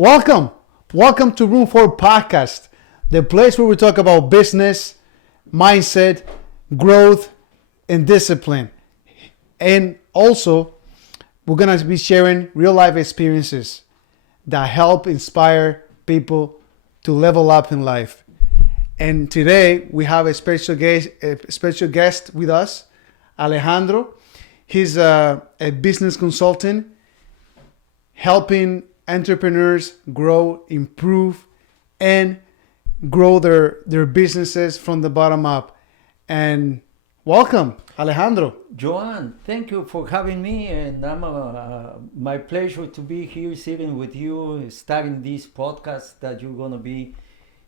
Welcome. Welcome to Room 4 Podcast, the place where we talk about business, mindset, growth, and discipline. And also, we're going to be sharing real life experiences that help inspire people to level up in life. And today we have a special guest with us, Alejandro. He's a business consultant helping entrepreneurs grow, improve, and grow their businesses from the bottom up. And welcome, Alejandro. Joan, thank you for having me, and my pleasure to be here sitting with you, starting this podcast that you're gonna be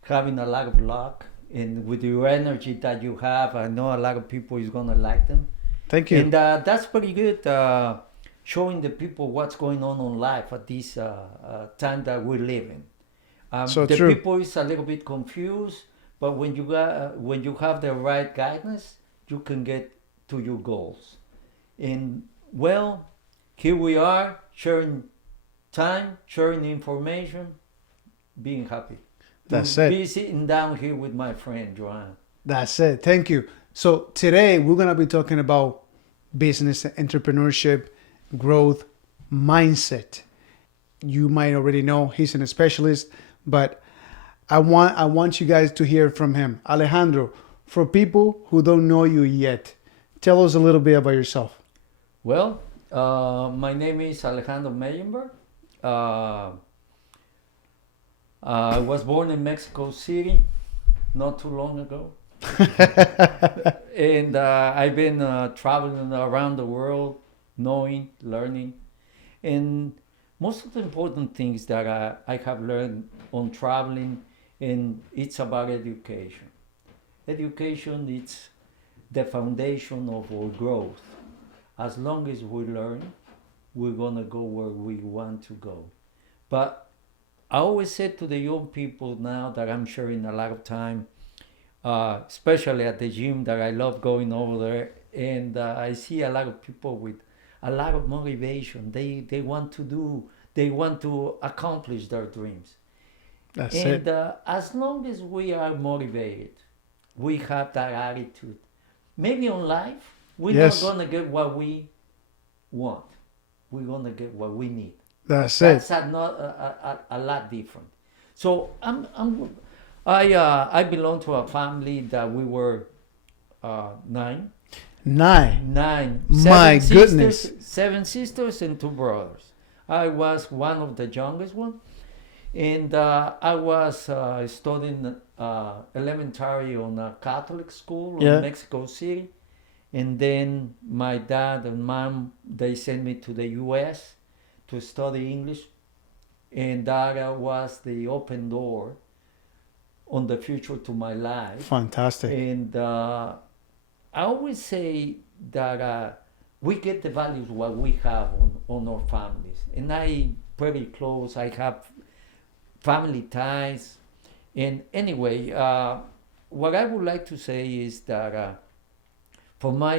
having a lot of luck, and with your energy that you have, I know a lot of people is gonna like them. Thank you. And that's pretty good, showing the people what's going on in life at this time that we're living. So the true. people is a little bit confused, but when you have the right guidance, you can get to your goals. And well, here we are sharing time, sharing information, being happy. That's to it. Be sitting down here with my friend Joanne. That's it. Thank you. So today we're going to be talking about business, entrepreneurship, growth, mindset. You might already know he's a specialist, but I want you guys to hear from him. Alejandro, for people who don't know you yet, tell us a little bit about yourself. Well, my name is Alejandro Meyenberg. I was born in Mexico City not too long ago. And I've been traveling around the world, knowing, learning. And most of the important things that I have learned on traveling, and it's about education. Education is the foundation of our growth. As long as we learn, we're going to go where we want to go. But I always said to the young people now that I'm sharing a lot of time, especially at the gym that I love going over there, and I see a lot of people with a lot of motivation. They want to accomplish their dreams. That's And it. as long as we are motivated, we have that attitude. Maybe in life, we're Yes. not going to get what we want. We're going to get what we need. That's That's it. a lot different. So I belong to a family that we were nine. My Seven goodness. sisters, 7 sisters and 2 brothers. I was one of the youngest one, and I was studying elementary on a Catholic school Yeah. in Mexico City, and then my dad and mom they sent me to the U.S. to study English, and that was the open door on the future to my life. Fantastic. And I always say that we get the values what we have on our families. And I pretty close. I have family ties. And anyway, what I would like to say is that for my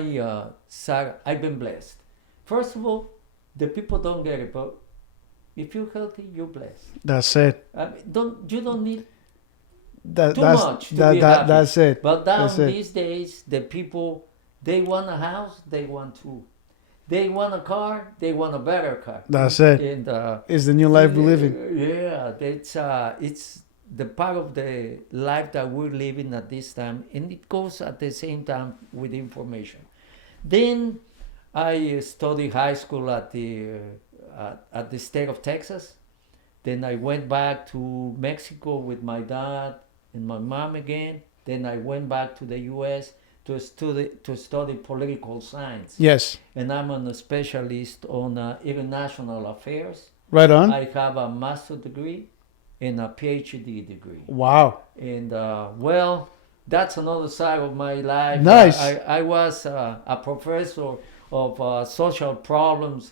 side, I've been blessed. First of all, the people don't get it, but if you're healthy, you're blessed. That's it. I mean, you don't need That, too that's much to that, be that happy. that's it. But That's now it. these days, the people, they want a house, they want two. They want a car, they want a better car. That's it. And It's the new life we live in. yeah, it's the part of the life that we're living at this time, and it goes at the same time with information. Then I studied high school at the state of Texas. Then I went back to Mexico with my dad and my mom again. Then I went back to the U.S. to study political science. Yes. And I'm a specialist on international affairs. Right on. I have a master's degree and a PhD degree. Wow. And well, that's another side of my life. Nice. I was a professor of social problems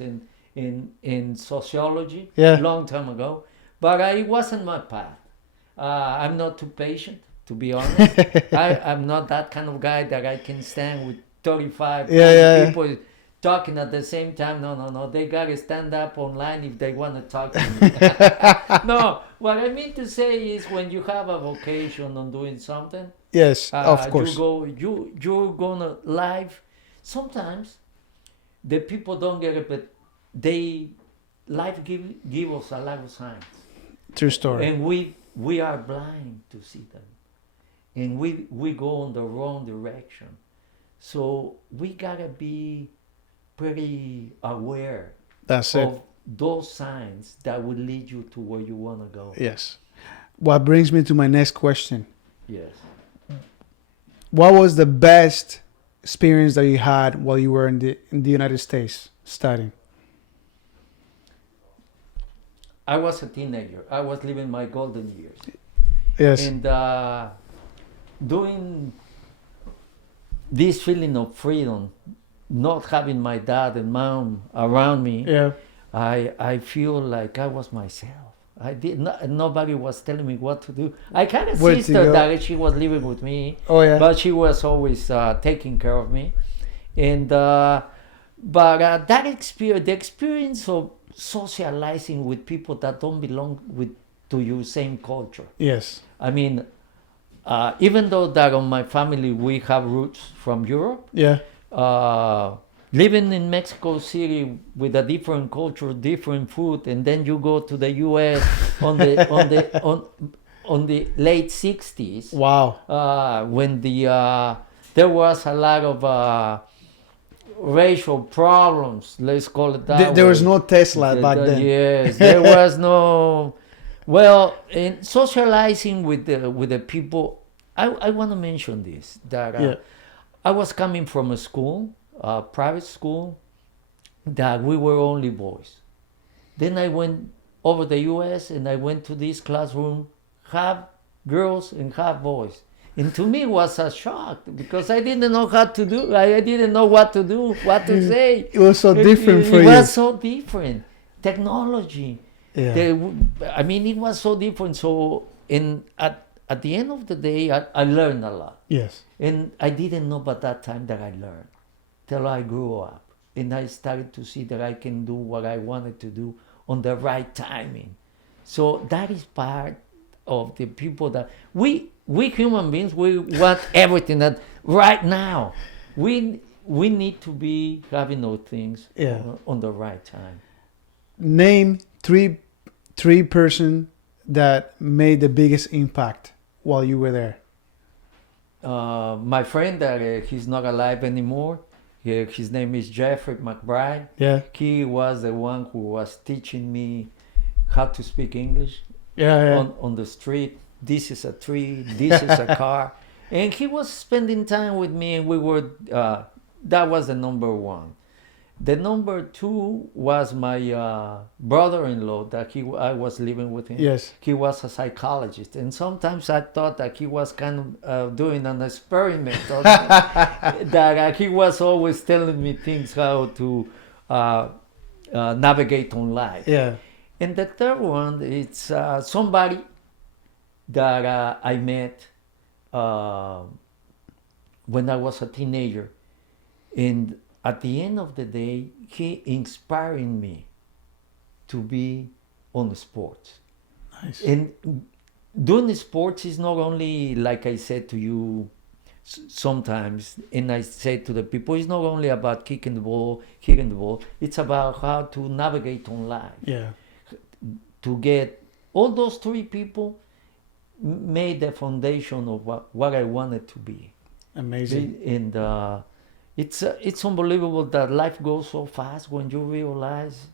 in sociology Yeah. a long time ago, but it wasn't my path. I'm not too patient, to be honest. I'm not that kind of guy that I can stand with 35 Yeah, yeah, yeah. people talking at the same time. No, no, no. They gotta stand up online if they want to talk to me. No, what I mean to say is when you have a vocation on doing something, Yes, of course. you're gonna live. Sometimes the people don't get it, but they life give us a lot of signs, True story. and we are blind to see them, and we go in the wrong direction. So we gotta be pretty aware That's it. of those signs that will lead you to where you wanna go. Yes. What brings me to my next question. Yes. What was the best experience that you had while you were in the United States studying? I was a teenager. I was living my golden years. Yes. And doing this feeling of freedom, not having my dad and mom around me, Yeah. I feel like I was myself. I did not, nobody was telling me what to do. I had a Where to sister go. that she was living with me, Oh yeah. but she was always taking care of me. And that experience, the experience of socializing with people that don't belong to your same culture. Yes. I mean, even though that on my family we have roots from Europe, Yeah. living in Mexico City with a different culture, different food, and then you go to the U.S. on the late '60s, Wow. when there was a lot of racial problems. Let's call it that. There was way. no Tesla back then. Yes, there was no. Well, in socializing with the people, I want to mention this that Yeah. I was coming from a school, a private school, that we were only boys. Then I went over the U.S. and I went to this classroom, half girls and half boys. And to me it was a shock because I didn't know how to do. I didn't know what to do, what to say. It was so different for It you. was so different. Technology. Yeah. I mean, it was so different. So, at the end of the day, I learned a lot. Yes. And I didn't know by that time that I learned till I grew up. And I started to see that I can do what I wanted to do on the right timing. So that is part of the people that we human beings, we want everything that right now. We need to be having those things Yeah. on the right time. Name three person that made the biggest impact while you were there. My friend that he's not alive anymore. His name is Jeffrey McBride. Yeah. He was the one who was teaching me how to speak English Yeah. on the street. This is a tree. This is a car. And he was spending time with me, and we were. That was the number one. The number two was my brother-in-law that I was living with him. Yes. He was a psychologist, and sometimes I thought that he was kind of doing an experiment on me, that he was always telling me things how to navigate on life. Yeah. And the third one, it's somebody that I met when I was a teenager, and at the end of the day, he inspired me to be on sports. Nice. And doing sports is not only, like I said to you sometimes, and I say to the people, it's not only about kicking the ball, it's about how to navigate on life. Yeah. To get all those three people made the foundation of what I wanted to be. Amazing. And it's unbelievable that life goes so fast when you realize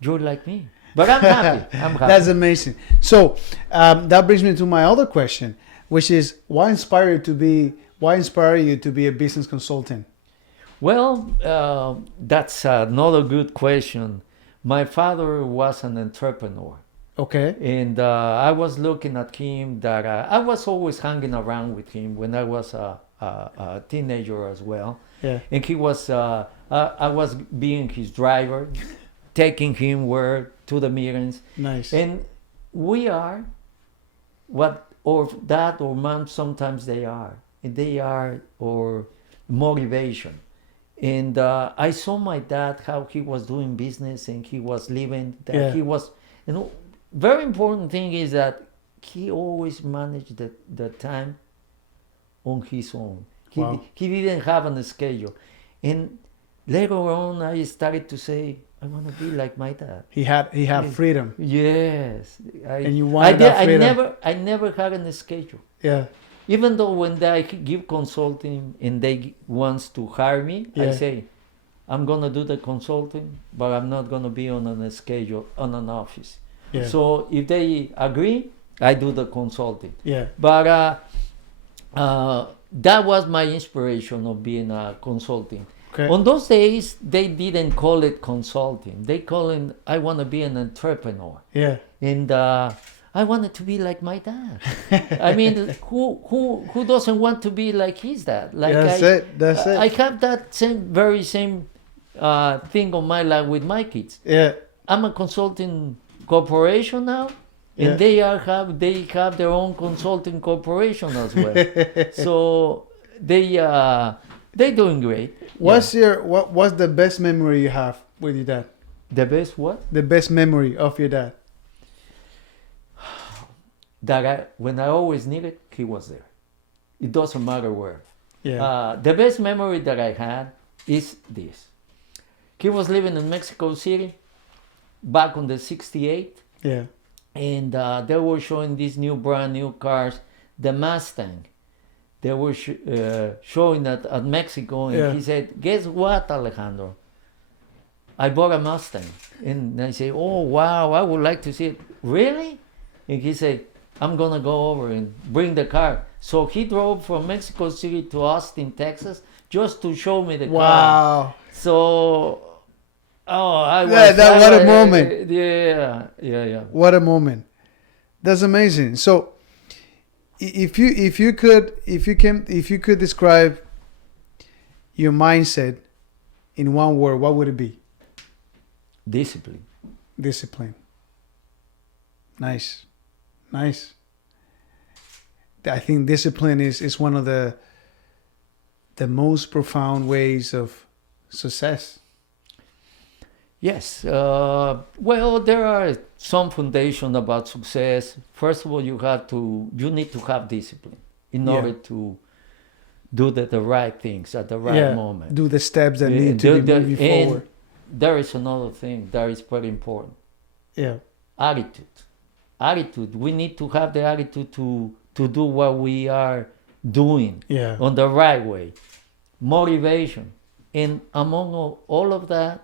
you're like me. But I'm happy. I'm happy. That's amazing. So that brings me to my other question, which is why inspire you to be a business consultant? Well, that's another good question. My father was an entrepreneur. Okay. And I was looking at him that I was always hanging around with him when I was a teenager as well. Yeah. And he was, I was being his driver, taking him to the meetings. Nice. And we are what, or dad or mom, sometimes they are. And they are our motivation. And I saw my dad how he was doing business and he was living. That Yeah. he was, very important thing is that he always managed the time on his own. Wow. He didn't have a schedule, and later on I started to say I want to be like my dad. He had freedom. Yes, And you wanted that freedom. I never had a schedule. Yeah. Even though when they give consulting and they wants to hire me, I Yeah. say, I'm gonna do the consulting, but I'm not gonna be on a schedule on an office. Yeah. So if they agree, I do the consulting. Yeah. But that was my inspiration of being a consulting. Okay. On those days, they didn't call it consulting. They call it, I want to be an entrepreneur. Yeah. And I wanted to be like my dad. I mean, who doesn't want to be like his dad? Like That's it. That's it. I have that very same thing on my life with my kids. Yeah. I'm a consulting corporation now, and Yeah. they have their own consulting corporation as well. So they're doing great. What's the best memory you have with your dad? The best what? The best memory of your dad. That when I always needed, he was there. It doesn't matter where. Yeah. The best memory that I had is this. He was living in Mexico City back on the 68, Yeah. and they were showing these brand new cars, the Mustang. They were showing at Mexico, and Yeah. he said, guess what, Alejandro? I bought a Mustang. And I say, oh, wow, I would like to see it. Really? And he said, I'm going to go over and bring the car. So he drove from Mexico City to Austin, Texas, just to show me the car. Wow. So, I was... What a moment. Yeah. What a moment. That's amazing. So if you could describe your mindset in one word, what would it be? Discipline. Discipline. Nice. I think discipline is one of the most profound ways of success. Yes. Well, there are some foundation about success. First of all, you need to have discipline in order to do the right things at the right moment. Do the steps that need to be moving forward. There is another thing that is very important. Yeah. Attitude. We need to have the attitude to do what we are doing on the right way. Motivation. And among all of that,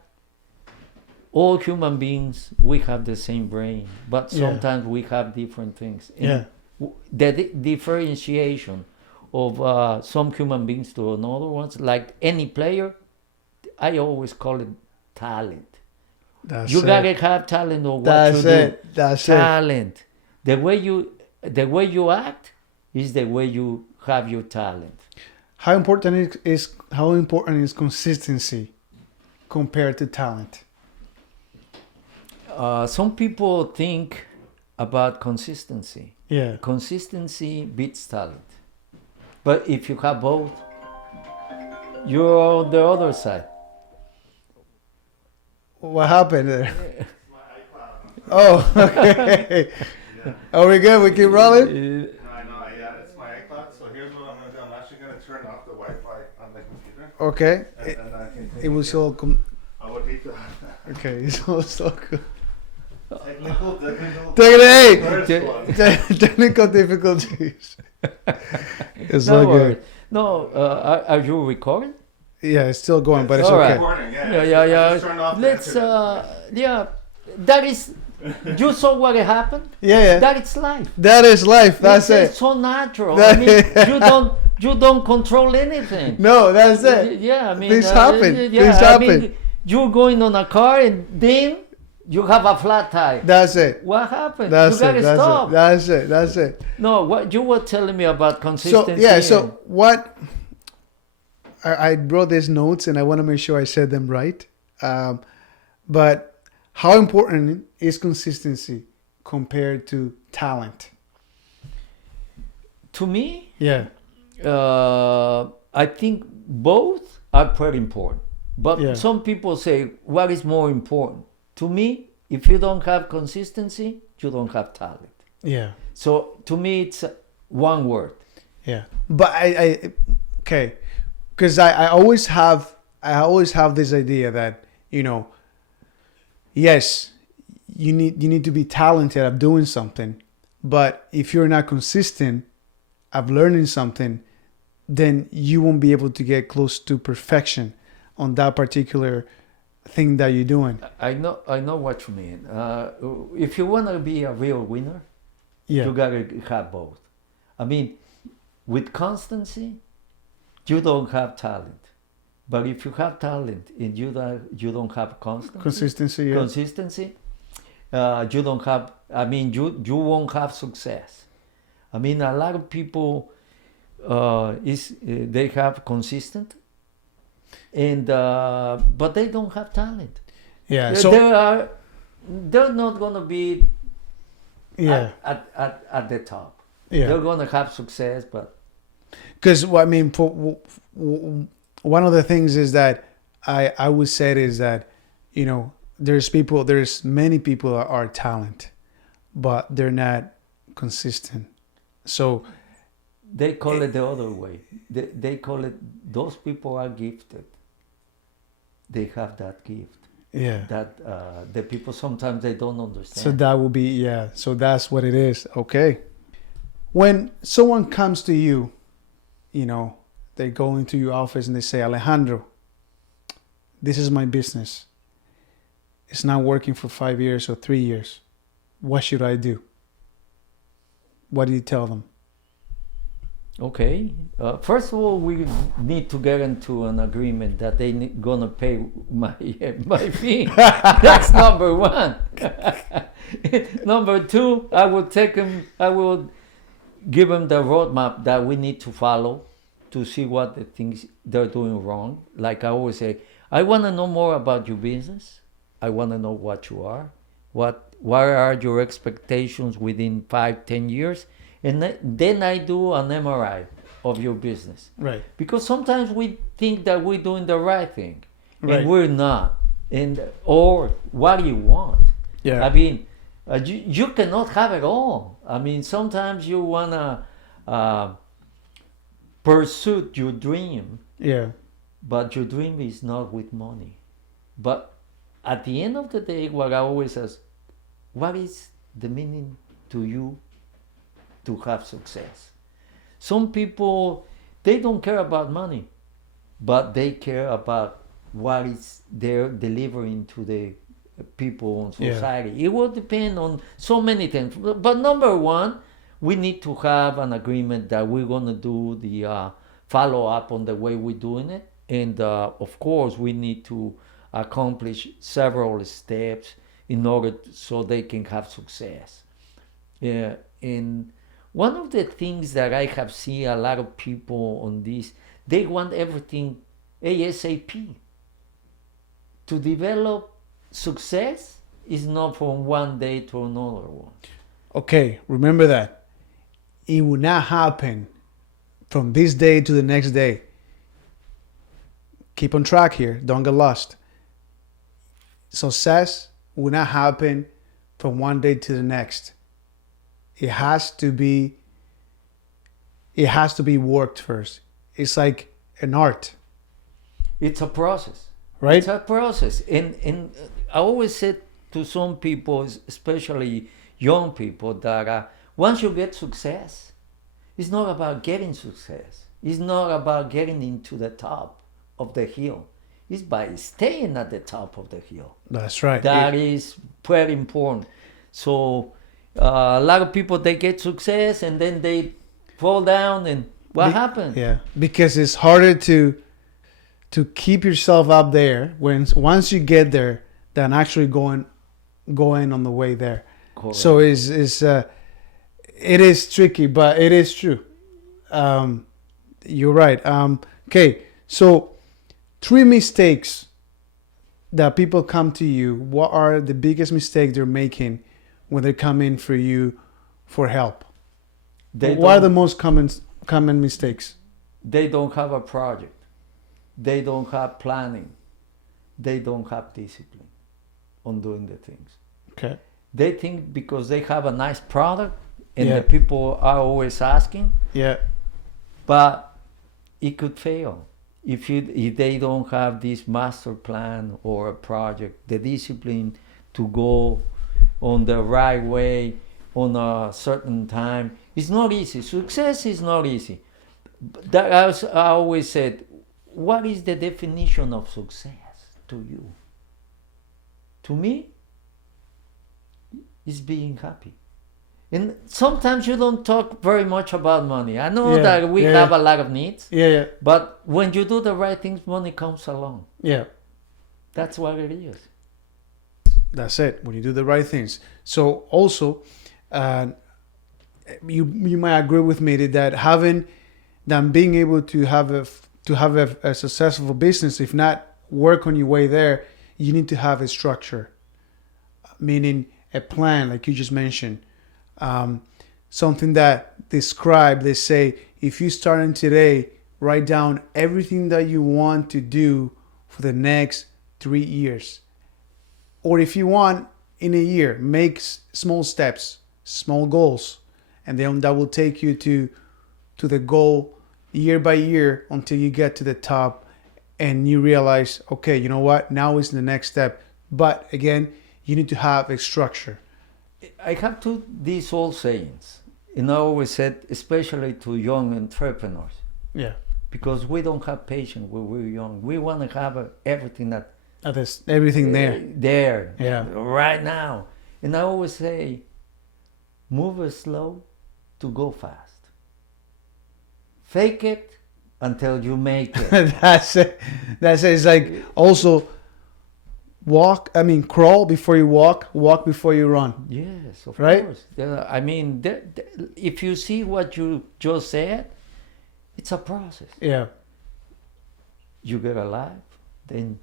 all human beings, we have the same brain, but sometimes we have different things. And the differentiation of some human beings to another ones, like any player, I always call it talent. You gotta have talent or what you do. That's talent. The way you act is the way you have your talent. How important is consistency compared to talent? Some people think about consistency. Yeah. Consistency beats talent. But if you have both, you're on the other side. What happened there? Oh, okay. Are we good? We keep rolling? I know, it's my iCloud. So here's what I'm going to do. I'm actually going to turn off the Wi-Fi on the computer. Okay. And then I can take It was all... I would hate to... Okay, it's all so good. Technical Technical difficulties. It's No so worries. good. No, are you recording? Yeah, it's still going, but it's All okay. right. Recording, Yeah. Just turn off the Let's, internet. that is, you saw what happened? Yeah. That is life. That is life. That's It's it. so natural. I mean, you don't control anything. No, that's it. Yeah, I mean, Things happen. Yeah, Things I happen. mean, you're going on a car and then you have a flat tire. That's it. What happened? That's you gotta it. That's stop. it. That's it. That's it. No, what you were telling me about So consistency. so what? I wrote these notes and I want to make sure I said them right. But how important is consistency compared to talent? To me, Yeah. I think both are are pretty important. But Yeah. some people say, what is more important? To me, if you don't have consistency, you don't have talent. Yeah. So to me, it's one word. Yeah. But I okay, because I always have this idea that, you know, yes, you need to be talented at doing something, but if you're not consistent at learning something, then you won't be able to get close to perfection on that particular thing that you're doing. I know what you mean. If you want to be a real winner, Yeah. you gotta have both. I mean, with constancy, you don't have talent. But if you have talent and you don't have Consistency. Yeah. consistency, you don't have. I mean, you won't have success. I mean, a lot of people they have consistent, and but they don't have talent. Yeah. They So they're not gonna be yeah. at the top. Yeah. They're gonna have success, but Because I mean, one of the things is that I would say is that, you know, there's many people that are talent, but they're not consistent. So they call it the other way. They call it those people are gifted. They have that gift yeah. that the people sometimes they don't So understand. that will be, yeah. So that's what it is. Okay. When someone comes to you, you know, they go into your office and they say, Alejandro, this is my business. It's not working for 5 years or 3 years. What should I do? What do you tell them? Okay. First of all, we need to get into an agreement that they gonna pay my fee. That's number one. Number two, I will take them. I will give them the roadmap that we need to follow to see what the things they're doing wrong. Like I always say, I want to know more about your business. I want to know what you are. What are your expectations within 5-10 years? And then I do an MRI of your business. Right. Because sometimes we think that we're doing the right thing, Right. and we're not. And or what do you want? Yeah. I mean, you cannot have it all. I mean, sometimes you wanna pursue your dream, Yeah. but your dream is not with money. But at the end of the day, what I always ask, what is the meaning to you to have success? Some people, they don't care about money, but they care about what is they're delivering to the people in Yeah. society. It will depend on so many things. But number one, we need to have an agreement that we're going to do the follow up on the way we're doing it. And of course, we need to accomplish several steps in order so they can have success. Yeah, and one of the things that I have seen a lot of people on this, they want everything ASAP. To develop success is not from one day to another one. Okay. Remember that. It will not happen from this day to the next day. Keep on track here. Don't get lost. Success will not happen from one day to the next. It has to be worked first. It's like an art, It's a process. right? It's a process. And I always said to some people, especially young people, that once you get success, it's not about getting success. It's not about getting into the top of the hill. It's by staying at the top of the hill. That's right. That is very important. So a lot of people, they get success and then they fall down, and what happened? Yeah, because it's harder to keep yourself up there once you get there than actually going on the way there. Correct. So it is tricky, but it is true. You're right. Okay, so 3 mistakes that people come to you. What are the biggest mistakes they're making when they come in for you for help? What are the most common mistakes? They don't have a project. they don't have planning. They don't have discipline on doing the things. Okay. They think because they have a nice product and Yeah. the people are always asking, Yeah. but it could fail if they don't have this master plan or a project, the discipline to go on the right way on a certain time. It's not easy. Success is not easy. That I always said, what is the definition of success to you? To me, it's being happy. And sometimes you don't talk very much about money. I know Yeah, that we yeah, have yeah. a lot of needs, Yeah. Yeah. but when you do the right things, money comes along. Yeah. That's what it is. That's it. When you do the right things. So also, you might agree with me that being able to have a successful business, if not work on your way there, you need to have a structure, meaning a plan, like you just mentioned, something that describe. They say if you starting today, write down everything that you want to do for the next 3 years, or if you want in a year, make small steps, small goals, and then that will take you to the goal year by year until you get to the top and you realize, okay, you know what, now is the next step. But again, you need to have a structure. I have these old sayings, and I always said, especially to young entrepreneurs, Yeah. because we don't have patience when we're young. We want to have everything that There's everything there. there, Yeah. right now. And I always say, move slow to go fast. Fake it until you make it. That's it. That's it. It's like also crawl before you walk before you run. Yes, of Right? course. I mean, if you see what you just said, it's a process. Yeah. You get alive, then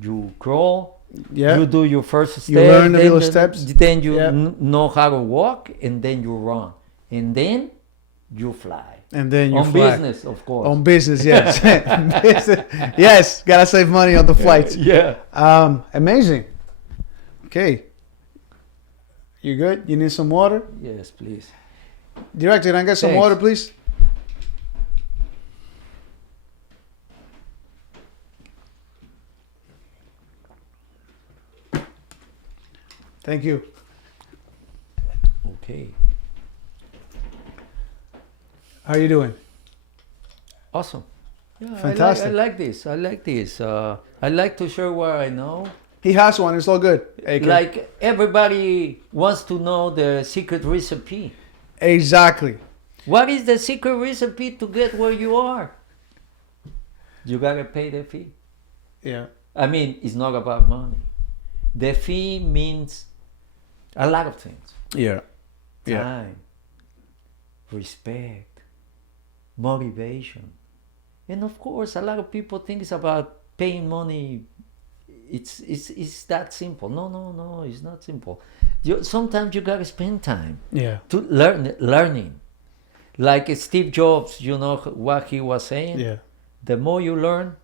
you crawl, Yeah. you do your first step, You learn the then little steps. then you Yeah. know how to walk, and then you run, and then you fly. And then you On fly. business, of course. On business, yes. Business. Yes, gotta save money on the flights. Yeah. Amazing. Okay. You good? You need some water? Yes, please. Director, can I get some Thanks. water, please? Thank you. Okay. How you doing? Awesome. Yeah, Fantastic. I like this. I like this. I like to share what I know. He has one. It's all good. AK. Like everybody wants to know the secret recipe. Exactly. What is the secret recipe to get where you are? You gotta pay the fee. Yeah. I mean, it's not about money. The fee means a lot of things. Yeah. Yeah. Time, respect, motivation. And of course, a lot of people think it's about paying money. It's that simple. No, it's not simple. Sometimes you gotta spend time Yeah. to learning. Like Steve Jobs, you know what he was saying? Yeah. The more you learn,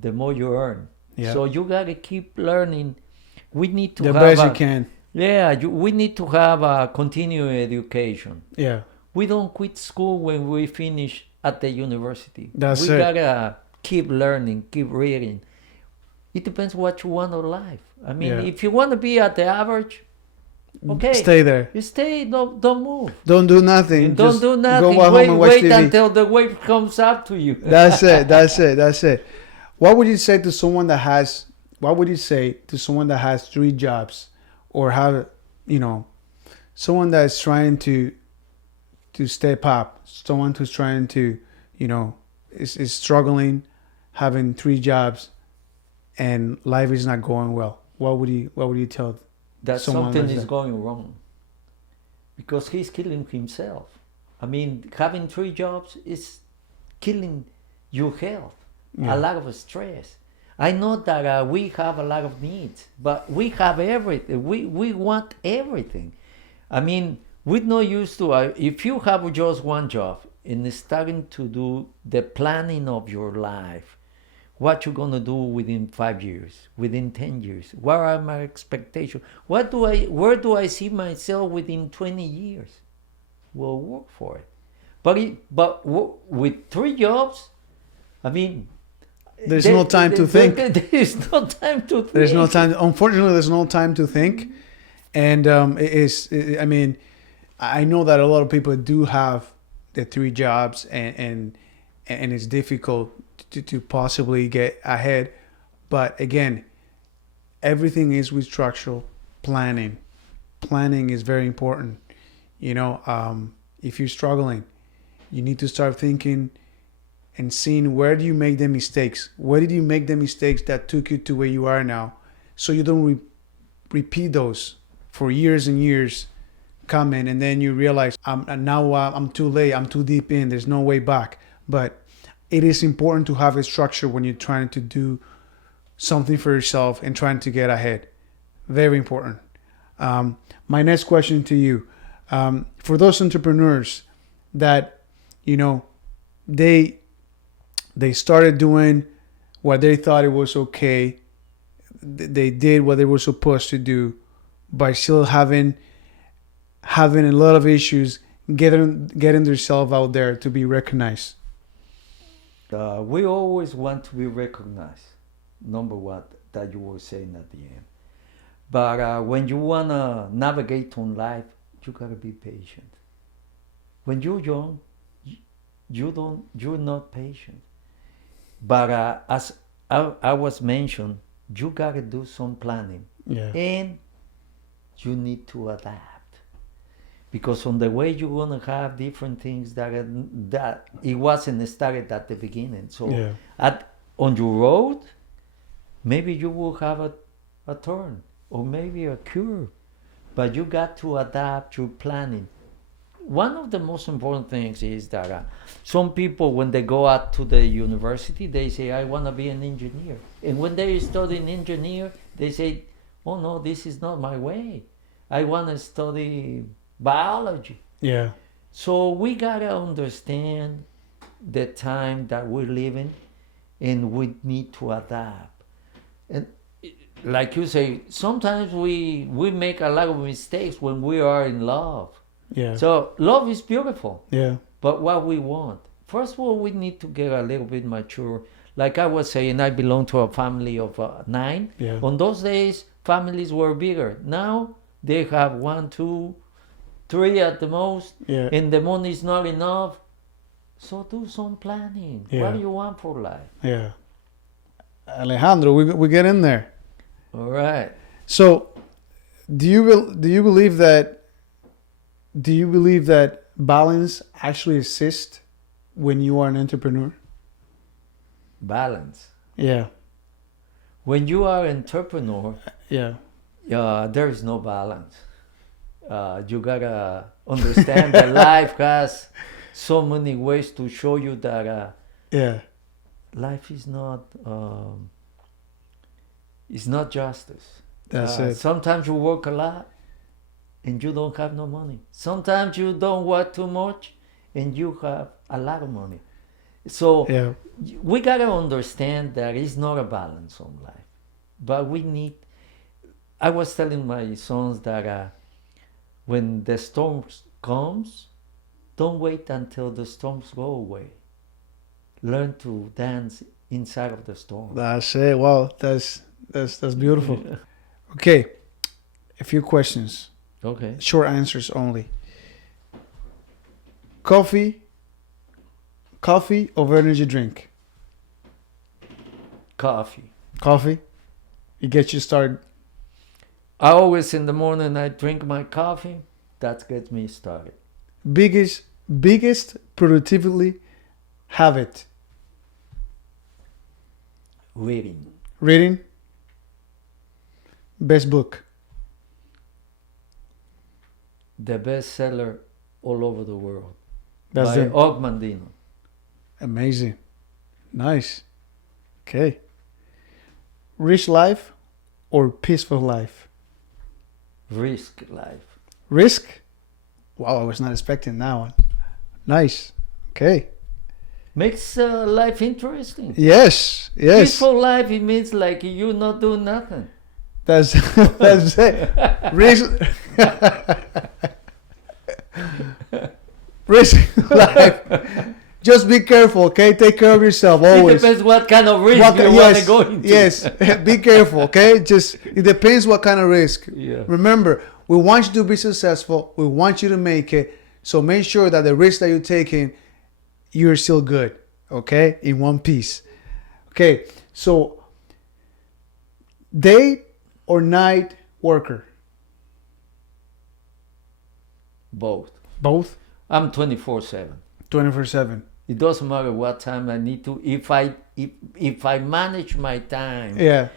the more you earn. Yeah. So you gotta keep learning. We need to The have best you can. Yeah, we need to have a continuing education. Yeah. We don't quit school when we finish at the university. That's we it. gotta keep learning, keep reading. It depends what you want in life. I mean, Yeah. if you want to be at the average, okay, Stay there. You stay. Don't move. Don't do nothing. Don't Just do nothing. Go home Wait, and watch wait TV. until the wave comes up to you. That's it. That's it. That's it. What would you say to someone that has? What would you say to someone that has 3 jobs, or have, someone that is trying to step up, someone who's trying to, is struggling, having 3 jobs, and life is not going well. What would you tell? That someone something like is that? going wrong because he's killing himself. I mean, having 3 jobs is killing your health. Yeah. A lot of stress. I know that we have a lot of needs, but we have everything. We want everything. I mean, we're not used to. If you have just one job and starting to do the planning of your life, what you gonna do within 5 years, within 10 years? What are my expectations? Where do I see myself within 20 years? We'll work for it. With 3 jobs, I mean, There's no time to think. There is no time to think. There's no time. Unfortunately, there's no time to think. And I mean, I know that a lot of people do have the 3 jobs, and it's difficult to possibly get ahead. But again, everything is with structural planning. Planning is very important. You know, if you're struggling, you need to start thinking and seeing where do you make the mistakes. Where did you make the mistakes that took you to where you are now, so you don't repeat those for years and years coming, and then you realize I'm too late, I'm too deep in, there's no way back. But it is important to have a structure when you're trying to do something for yourself and trying to get ahead. Very important. My next question to you, for those entrepreneurs that, you know, they started doing what they thought it was okay, they did what they were supposed to do, but still having a lot of issues getting themselves out there to be recognized. We always want to be recognized. Number one, that you were saying at the end. But when you wanna navigate on life, you gotta be patient. When you're young, you're not patient. But as I was mentioned, you gotta do some planning, and you need to adapt. Because on the way you're gonna have different things that it wasn't started at the beginning. So on your road, maybe you will have a turn or maybe a curve, but you got to adapt your planning. One of the most important things is that some people, when they go out to the university, they say, I want to be an engineer. And when they study an engineer, they say, oh no, this is not my way. I want to study biology. Yeah. So we got to understand the time that we're living, and we need to adapt. And like you say, sometimes we make a lot of mistakes when we are in love. Yeah. So love is beautiful. Yeah. But what we want, first of all, we need to get a little bit mature. Like I was saying, I belong to a family of 9. Yeah. On those days, families were bigger. Now they have 1, 2, 3 at the most, and the money is not enough. So do some planning. What do you want for life? Yeah. Alejandro, we get in there. All right. So, do you believe that balance actually exists when you are an entrepreneur? Balance. Yeah. When you are an entrepreneur, there is no balance. You gotta understand that life has so many ways to show you that life is not justice. That's it. Sometimes you work a lot and you don't have no money. Sometimes you don't work too much and you have a lot of money. So we gotta understand that it's not a balance on life. But I was telling my sons that when the storm comes, don't wait until the storms go away. Learn to dance inside of the storm. That's it. Wow, that's beautiful. Okay, a few questions. Okay. Short answers only. Coffee or energy drink? Coffee. Coffee? It gets you started. I always in the morning I drink my coffee. That gets me started. Biggest productivity habit? Reading? Best book? The bestseller all over the world. That's by Og Mandino. Amazing. Nice. Okay. Rich life or peaceful life? Risk life. Risk? Wow, I was not expecting that one. Nice. Okay. Makes life interesting. Yes, yes. Peaceful life, it means like you not do nothing. That's that's it. Risk, risk life. Just be careful, okay? Take care of yourself It always. depends what kind of risk What you ki- want to yes, go into. yes. Be careful, okay? Just it depends what kind of risk. Yeah. Remember, we want you to be successful. We want you to make it. So make sure that the risk that you're taking, you're still good, okay? In one piece. Okay, so day or night worker? Both. Both? I'm 24/7. 24/7. It doesn't matter what time I need to. If I manage my time, Yeah.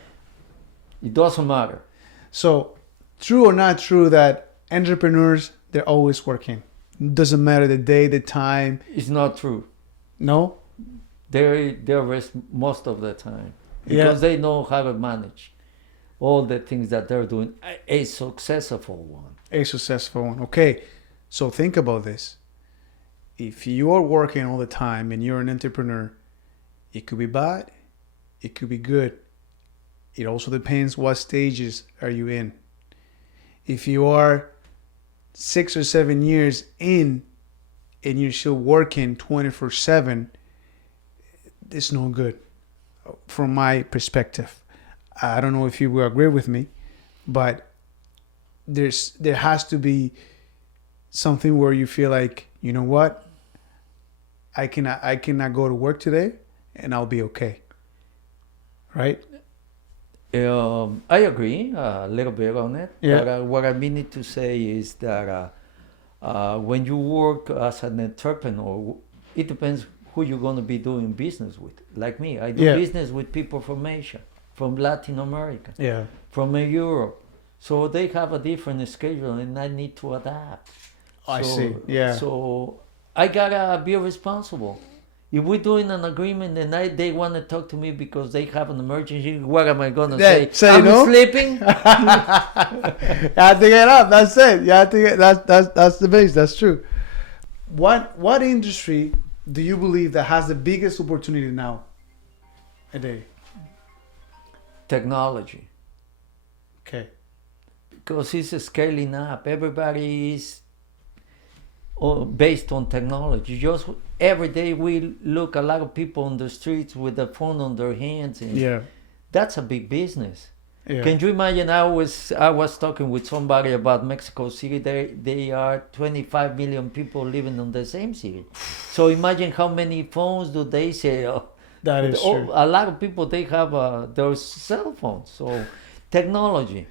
it doesn't matter. So, true or not true that entrepreneurs, they're always working. Doesn't matter the day, the time. It's not true. No? They rest most of the time Yeah. because they know how to manage all the things that they're doing. A successful one. A successful one. Okay. So think about this. If you are working all the time and you're an entrepreneur, it could be bad, it could be good. It also depends what stages are you in. If you are 6 or 7 years in and you're still working 24/7, it's no good from my perspective. I don't know if you will agree with me, but there has to be something where you feel like, you know what, I cannot go to work today and I'll be okay, right? I agree a little bit on it. Yeah. But what I mean to say is that when you work as an entrepreneur, it depends who you're going to be doing business with. Like me, I do Yeah. business with people from Asia, from Latin America, Yeah. from Europe. So they have a different schedule and I need to adapt. I see. Yeah. So I gotta be responsible. If we're doing an agreement and they want to talk to me because they have an emergency, what am I gonna Yeah, say I'm no? sleeping. You have to get up. That's it. You have to get that's the base. That's true. What industry do you believe that has the biggest opportunity now a day? Technology, Okay. because it's scaling up. Everybody is based on technology. Just every day we look a lot of people on the streets with the phone on their hands, and Yeah. that's a big business. Yeah. Can you imagine? I was talking with somebody about Mexico City. They are 25 million people living in the same city. So imagine how many phones do they sell? That is true. A lot of people they have their cell phones. So technology,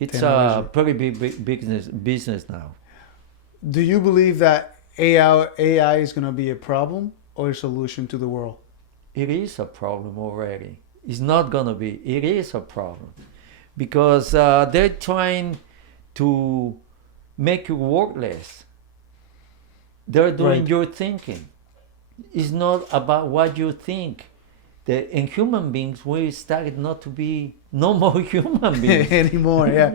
it's a Technology. pretty big business now. Do you believe that AI is going to be a problem or a solution to the world? It is a problem already. It's not gonna be. It is a problem because they're trying to make you work less. They're doing Right. your thinking. It's not about what you think. In human beings, we started not to be no more human beings. Anymore? Yeah.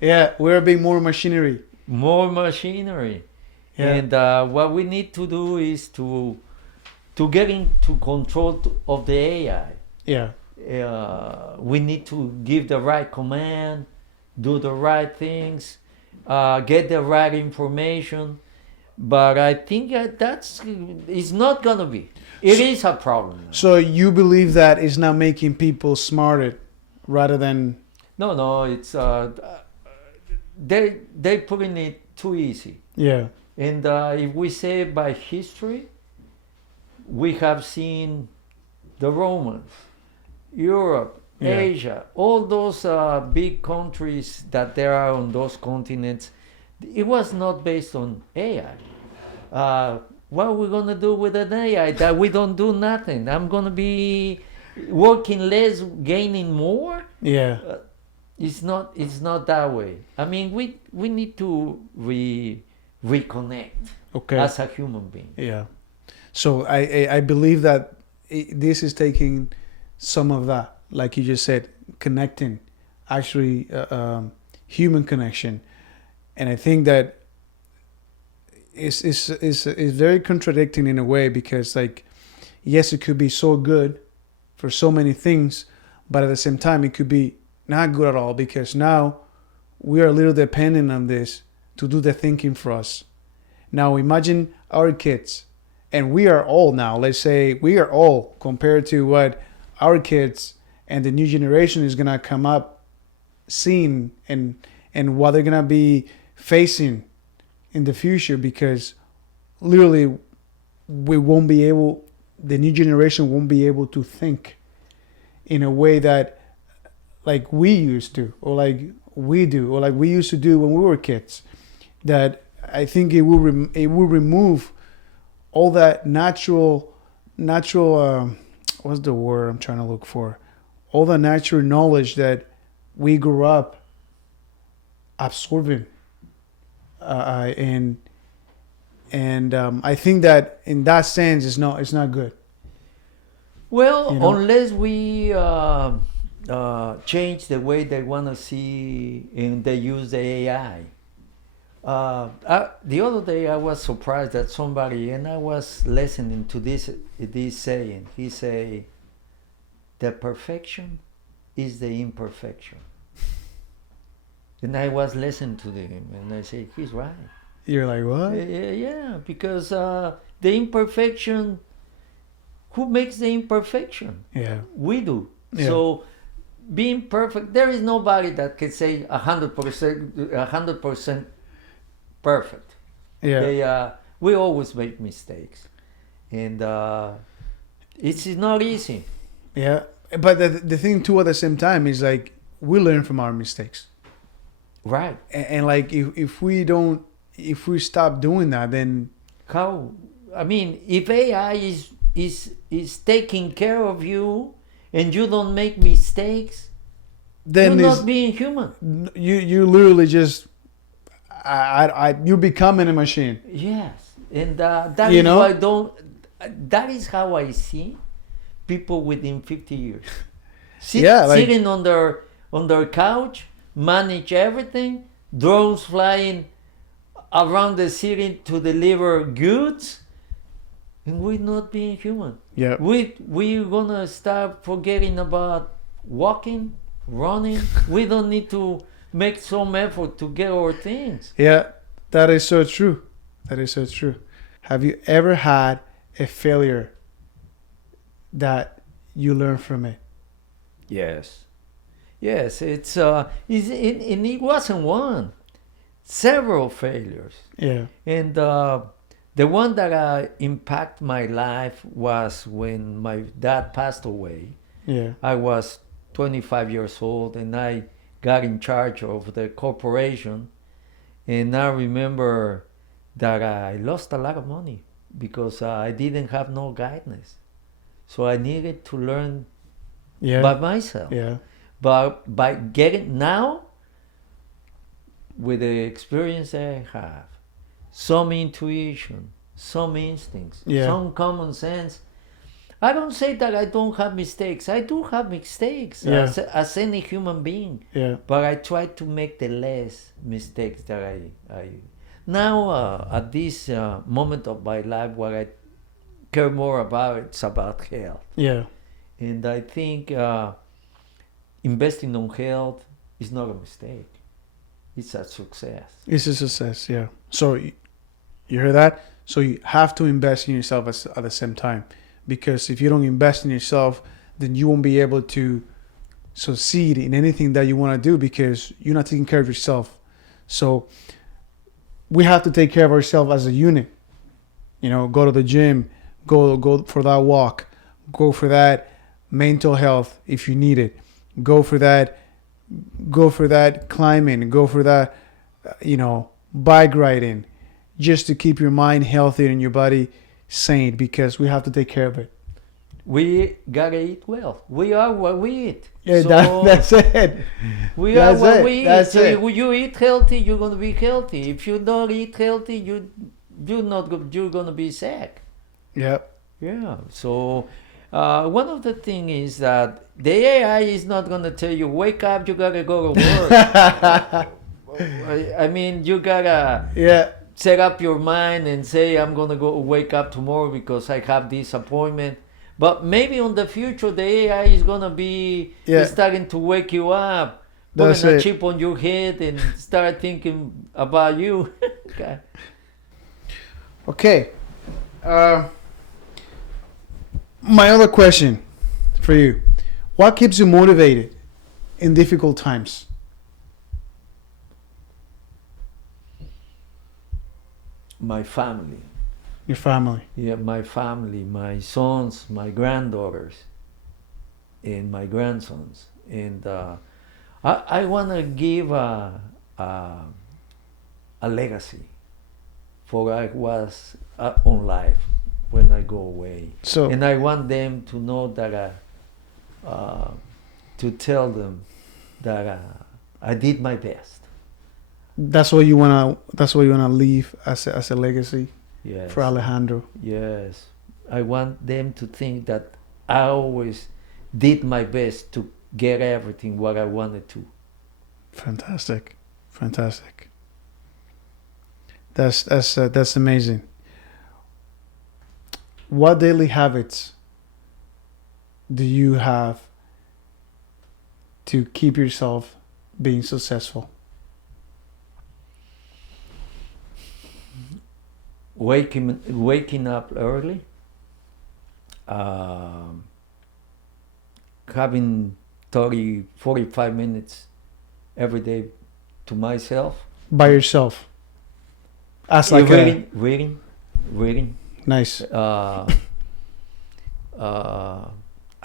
Yeah. We're being more machinery. More machinery. Yeah. And what we need to do is to get into control of the AI. Yeah. We need to give the right command, do the right things, get the right information. But I think it's not gonna be. It is a problem. So you believe that it's not making people smarter rather than No, it's they putting it too easy. yeah. And if we say by history, we have seen the Romans, Europe, Yeah. Asia, all those big countries that there are on those continents. It was not based on AI. What are we gonna do with an AI that we don't do nothing? I'm gonna be working less, gaining more. Yeah. It's not that way. I mean, we need to reconnect Okay. as a human being. Yeah. So I believe that this is taking some of that, like you just said, connecting, actually human connection, and I think that is very contradicting in a way because like yes, it could be so good for so many things, but at the same time, it could be not good at all because now we are a little dependent on this to do the thinking for us. Now imagine our kids, and we are all now, let's say we are all compared to what our kids and the new generation is going to come up seeing and what they're going to be facing in the future, because literally we won't be able, the new generation won't be able to think in a way that like we used to, or like we do, or like we used to do when we were kids. That I think it will remove all that natural what's the word I'm trying to look for, all the natural knowledge that we grew up absorbing, and I think that in that sense it's not good. Well, You know? unless we change the way they want to see and they use the AI. The other day I was surprised that somebody, and I was listening to this saying. He say, "The perfection is the imperfection." And I was listening to him, and I say, he's right. You're like, what? Yeah, because the imperfection, who makes the imperfection? Yeah. We do. Yeah. So being perfect, there is nobody that can say 100% perfect. Yeah. We always make mistakes, and it's not easy. Yeah. But the thing too at the same time is like we learn from our mistakes. Right. And like if we stop doing that, then How? I mean, if AI is taking care of you and you don't make mistakes, then you're it's- not being human. you literally just you're becoming a machine. Yes, and that You is know? why I don't. That is how I see people within 50 years. Yeah, like- Sitting on their couch, manage everything, drones flying around the city to deliver goods, and we're not being human. Yeah. We're gonna start forgetting about walking, running. We don't need to make some effort to get our things. Yeah, that is so true. That is so true. Have you ever had a failure that you learn from it? Yes. Yes, and it wasn't one, several failures. Yeah. And the one that impacted my life was when my dad passed away. Yeah. I was 25 years old and I got in charge of the corporation. And I remember that I lost a lot of money because I didn't have no guidance. So I needed to learn Yeah. by myself. Yeah. But by getting now, with the experience that I have, some intuition, some instincts, Yeah. some common sense, I don't say that I don't have mistakes. I do have mistakes Yeah. as any human being. Yeah. But I try to make the less mistakes that I now at this moment of my life, what I care more about, it's about health. Yeah. And I think investing on health is not a mistake. It's a success. It's a success. Yeah. So you hear that? So you have to invest in yourself at the same time, because if you don't invest in yourself, then you won't be able to succeed in anything that you want to do because you're not taking care of yourself. So we have to take care of ourselves as a unit. You know, go to the gym, go for that walk, go for that mental health if you need it, go for that climbing, go for that, bike riding, just to keep your mind healthy and your body sane, because we have to take care of it. We gotta eat well. We are what we eat. Yeah, So that's it. we That's are what it. we eat. That's So it. if you eat healthy, you're gonna be healthy. If you don't eat healthy, you're gonna be sick. Yep. Yeah. So one of the things is that the AI is not gonna tell you wake up, you gotta go to work. I mean, you gotta Yeah. set up your mind and say, I'm gonna go wake up tomorrow because I have this appointment. But maybe in the future, the AI is gonna be Yeah. starting to wake you up, That's putting a it. chip on your head, and start thinking about you. Okay. Okay. My other question for you: what keeps you motivated in difficult times? My family. Your family. Yeah, my family, my sons, my granddaughters, and my grandsons. And I want to give a legacy for I was on life when I go away. So And I want them to know that, to tell them that I did my best. that's what you wanna. That's what you wanna leave as a legacy Yes. for Alejandro. Yes. I want them to think that I always did my best to get everything what I wanted to. Fantastic, fantastic. That's amazing. What daily habits do you have to keep yourself being successful? Waking up early, having 30, 45 minutes every day to myself. By yourself. As like Reading. nice. A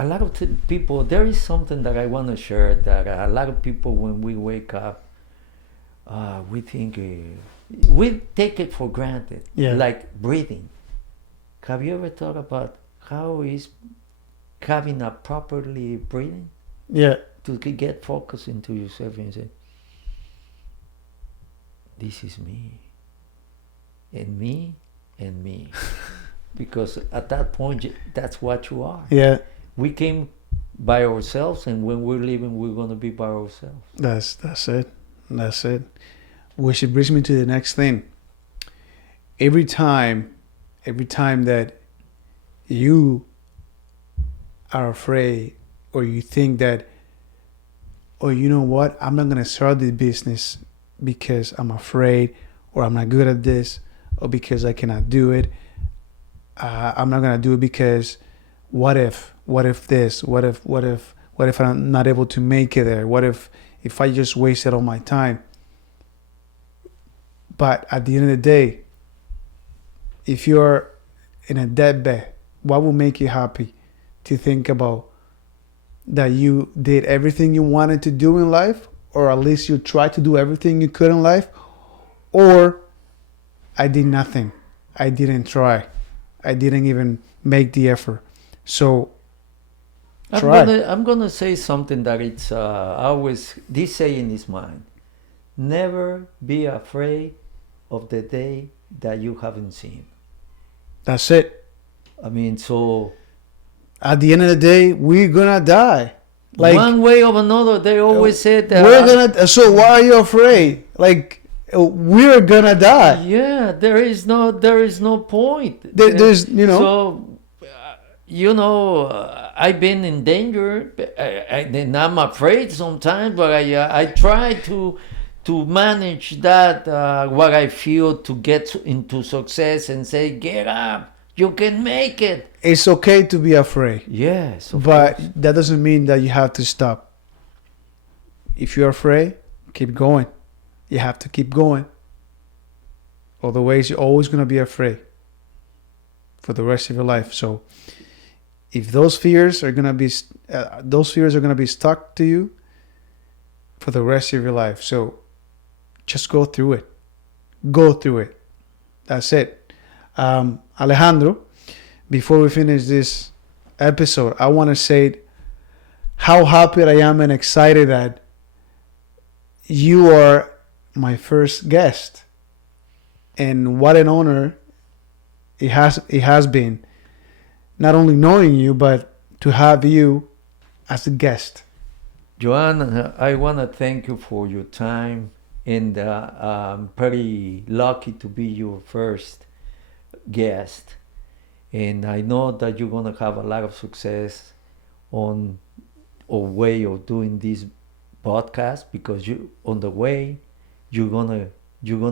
lot of people, there is something that I want to share that a lot of people, when we wake up, we think, we take it for granted, Yeah. like breathing. Have you ever thought about how is having a properly breathing Yeah. to get focus into yourself and say, this is me, and me, and me. Because at that point, that's what you are. Yeah. We came by ourselves, and when we're leaving, we're going to be by ourselves. That's it. That's it. Which it brings me to the next thing. Every time that you are afraid, or you think that, oh, you know what, I'm not gonna start this business because I'm afraid, or I'm not good at this, or because I cannot do it. I'm not gonna do it because what if this, what if I'm not able to make it there, what if I just wasted all my time. But at the end of the day, if you're in a deathbed, what will make you happy? To think about that you did everything you wanted to do in life, or at least you tried to do everything you could in life, or I did nothing. I didn't try. I didn't even make the effort. So try. I'm gonna say something that it's always, this saying is mine: never be afraid of the day that you haven't seen. That's it. I mean, so At the end of the day, we're gonna die. Like, one way or another, they always said that. we're gonna. So why are you afraid? Like, we're gonna die. Yeah, there is no point. There's, So, I've been in danger, and I'm afraid sometimes, but I try to manage that, what I feel, to get into success and say, get up, you can make it. It's okay to be afraid, Yes, of but course. that doesn't mean that you have to stop. If you're afraid, keep going. You have to keep going. Otherwise, you're always gonna be afraid for the rest of your life. So, if those fears are gonna be stuck to you for the rest of your life. So, just go through it. Go through it. That's it. Alejandro, before we finish this episode, I want to say how happy I am and excited that you are my first guest. And what an honor it has been, not only knowing you, but to have you as a guest. Joanna, I want to thank you for your time, and I'm very lucky to be your first guest. And I know that you're gonna have a lot of success on a way of doing this podcast, because you on the way you're gonna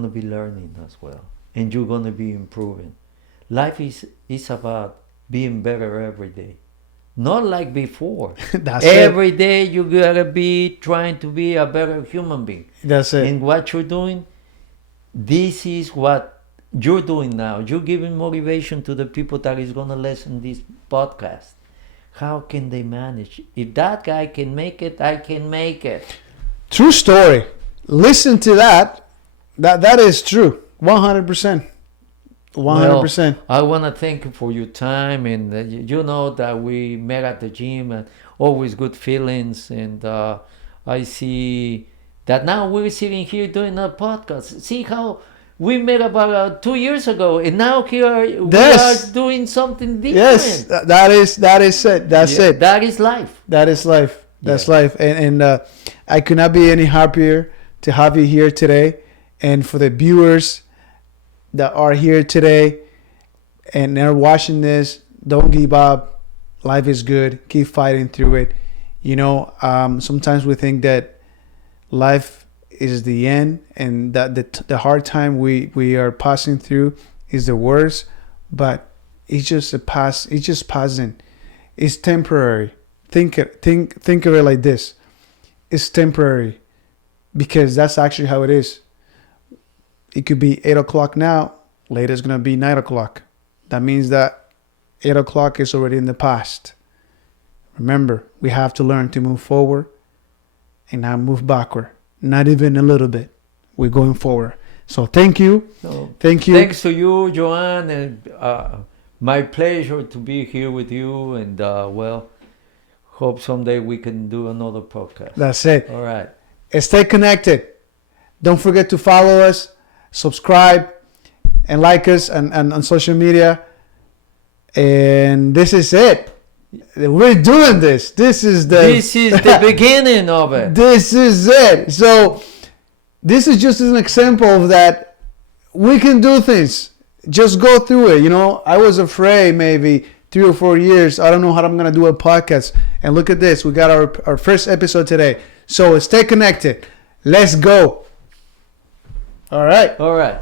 be learning as well, and you're gonna be improving. Life is about being better every day, not like before. That's Every day you gotta be trying to be a better human being. That's it. And what you're doing, this is what you're doing now. You're giving motivation to the people that is gonna listen this podcast. How can they manage? If that guy can make it, I can make it. True story. Listen to that. That is true. 100%. 100%. Well, I want to thank you for your time, and you know that we met at the gym, and always good feelings. And I see that now we're sitting here doing a podcast. See how we met about 2 years ago, and now here we Yes. are doing something different. Yes, that is it. That's Yeah, it. That is life. That is life. That's Yeah. life. And I could not be any happier to have you here today. And for the viewers that are here today and they're watching this, don't give up. Life is good. Keep fighting through it. You know, sometimes we think that life is the end and that the hard time we are passing through is the worst, but it's just a pass. It's just passing. It's temporary. Think of it like this. It's temporary, because that's actually how it is. It could be 8 o'clock now. Later it's gonna be 9 o'clock. That means that 8 o'clock is already in the past. Remember, we have to learn to move forward and not move backward. Not even a little bit. We're going forward. So thank you. So, Thank you. thanks to you, Joanne, and my pleasure to be here with you. And well, hope someday we can do another podcast. That's it. All right. Stay connected. Don't forget to follow us, subscribe, and like us on social media. And this is it. We're doing this. This is the beginning of it. This is it. So this is just an example of that we can do things. Just go through it. You know, I was afraid maybe 3 or 4 years. I don't know how I'm going to do a podcast. And look at this. We got our first episode today. So stay connected. Let's go. All right. All right.